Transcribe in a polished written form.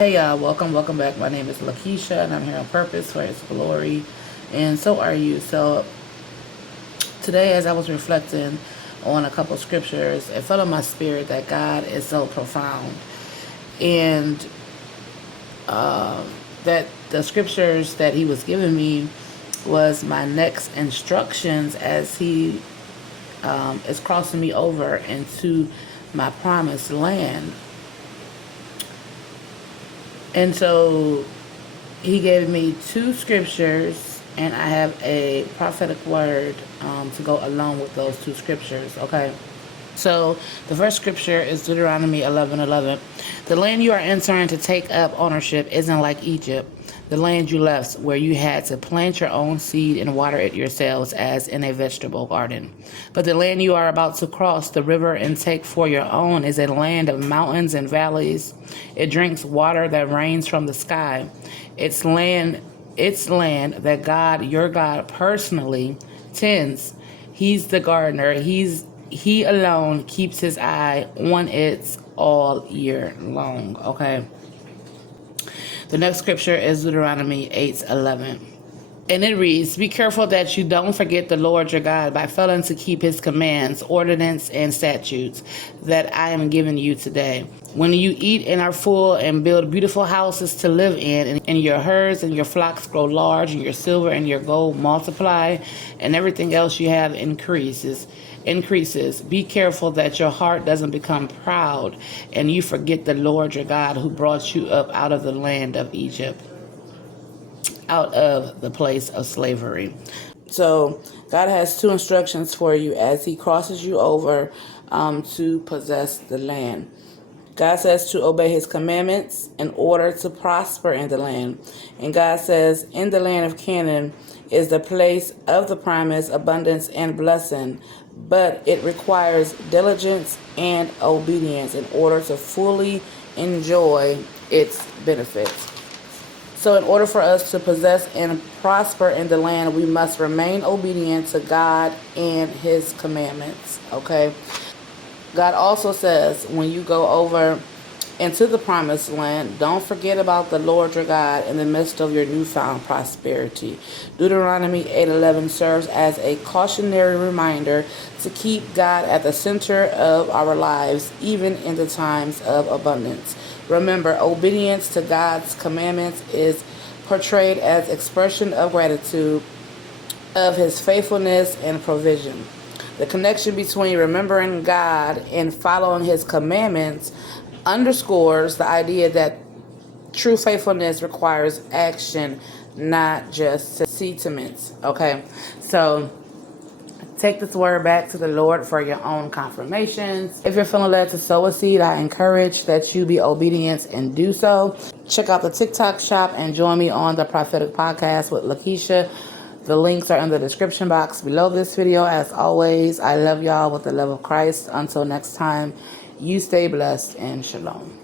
Hey y'all, welcome back. My name is Lakeisha and I'm here on purpose for His glory, and so are you. So today, as I was reflecting on a couple scriptures, it fell in my spirit that God is so profound, and that the scriptures that He was giving me was my next instructions as He is crossing me over into my promised land. And so He gave me two scriptures, and I have a prophetic word to go along with those two scriptures, okay? So the first scripture is Deuteronomy 11:11. The land you are entering to take up ownership isn't like Egypt, the land you left where you had to plant your own seed and water it yourselves as in a vegetable garden. But the land you are about to cross the river and take for your own is a land of mountains and valleys. It drinks water that rains from the sky. It's land that God, your God, personally tends. He's the gardener. He alone keeps his eye on it all year long. Okay. The next scripture is Deuteronomy 8:11. And it reads, "Be careful that you don't forget the Lord your God by failing to keep his commands, ordinances, and statutes that I am giving you today. When you eat and are full and build beautiful houses to live in, and your herds and your flocks grow large, and your silver and your gold multiply, and everything else you have increases. Be careful that your heart doesn't become proud and you forget the Lord your God who brought you up out of the land of Egypt, out of the place of slavery." So God has two instructions for you as he crosses you over to possess the land. God says to obey his commandments in order to prosper in the land. And God says in the land of Canaan is the place of the promise, abundance, and blessing. But it requires diligence and obedience in order to fully enjoy its benefits. So in order for us to possess and prosper in the land, we must remain obedient to God and his commandments, okay? God also says when you go over into the promised land, don't forget about the Lord your God in the midst of your newfound prosperity. Deuteronomy 8:11 serves as a cautionary reminder to keep God at the center of our lives, even in the times of abundance. Remember, obedience to God's commandments is portrayed as expression of gratitude of his faithfulness and provision. The connection between remembering God and following his commandments underscores the idea that true faithfulness requires action, not just sentiments. Okay, so take this word back to the Lord for your own confirmations. If you're feeling led to sow a seed, I encourage that you be obedient and do so. Check out the TikTok shop and join me on the Prophetic podcast with Lakeisha. The links are in the description box below this video. As always, I love y'all with the love of Christ. Until next time, you stay blessed and shalom.